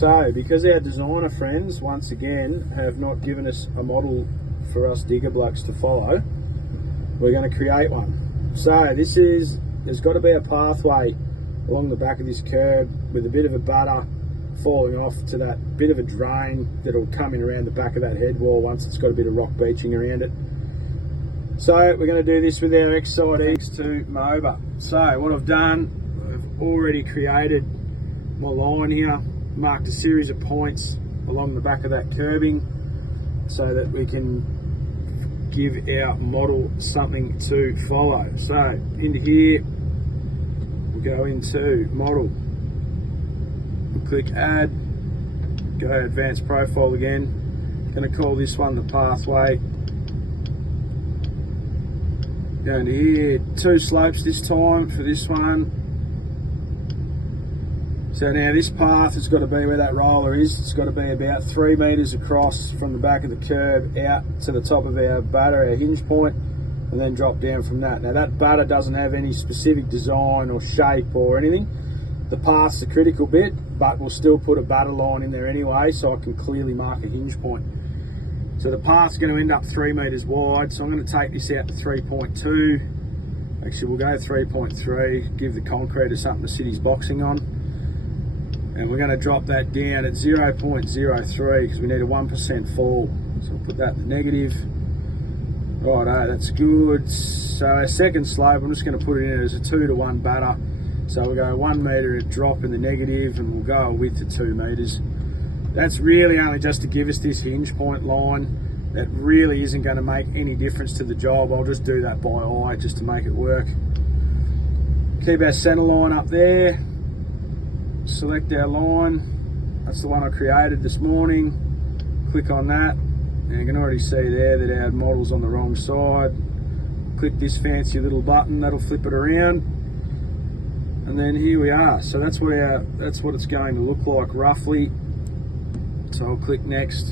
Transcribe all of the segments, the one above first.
So, because our designer friends, once again, have not given us a model for us digger blokes to follow, we're going to create one. So, there's got to be a pathway along the back of this curb with a bit of a butter falling off to that bit of a drain that'll come in around the back of that head wall once it's got a bit of rock beaching around it. So we're going to do this with our X-Side X2 mower. So what I've done, I've already created my line here, marked a series of points along the back of that curbing so that we can give our model something to follow. So into here, we'll go into model, we'll click add, go to advanced profile again. Going to call this one the pathway. Go into here, 2 slopes this time for this one. So now this path has got to be where that roller is. It's got to be about 3 meters across from the back of the curb out to the top of our butter, our hinge point, and then drop down from that. Now that butter doesn't have any specific design or shape or anything. The path's the critical bit, but we'll still put a butter line in there anyway so I can clearly mark a hinge point. So the path's going to end up 3 meters wide, so I'm going to take this out to 3.2. Actually, we'll go 3.3, give the concrete something to sit his boxing on. And we're going to drop that down at 0.03 because we need a 1% fall. So we'll put that in the negative. Righto, that's good. So our second slope, I'm just going to put it in as a 2-to-1 batter. So we'll go 1 meter drop in the negative and we'll go a width of 2 meters. That's really only just to give us this hinge point line. That really isn't going to make any difference to the job. I'll just do that by eye just to make it work. Keep our center line up there. Select our line. That's the one I created this morning. Click on that. And you can already see there that our model's on the wrong side. Click this fancy little button, that'll flip it around. And then here we are. So that's what it's going to look like roughly. So I'll click next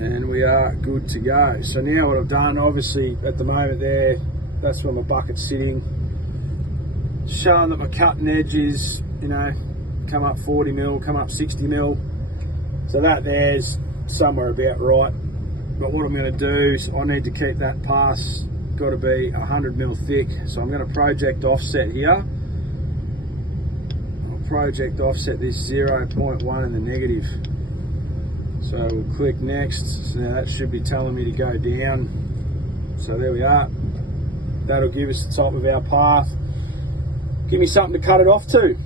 and we are good to go. So now what I've done, obviously at the moment there, that's where my bucket's sitting, showing that my cutting edge is, you know, come up 40 mil, come up 60 mil. So that there's somewhere about right. But what I'm going to do is I need to keep that pass, got to be 100 mil thick. So I'm going to project offset here. Project offset this 0.1 in the negative. So we'll click next. So now that should be telling me to go down. So there we are. That'll give us the top of our path. Give me something to cut it off to.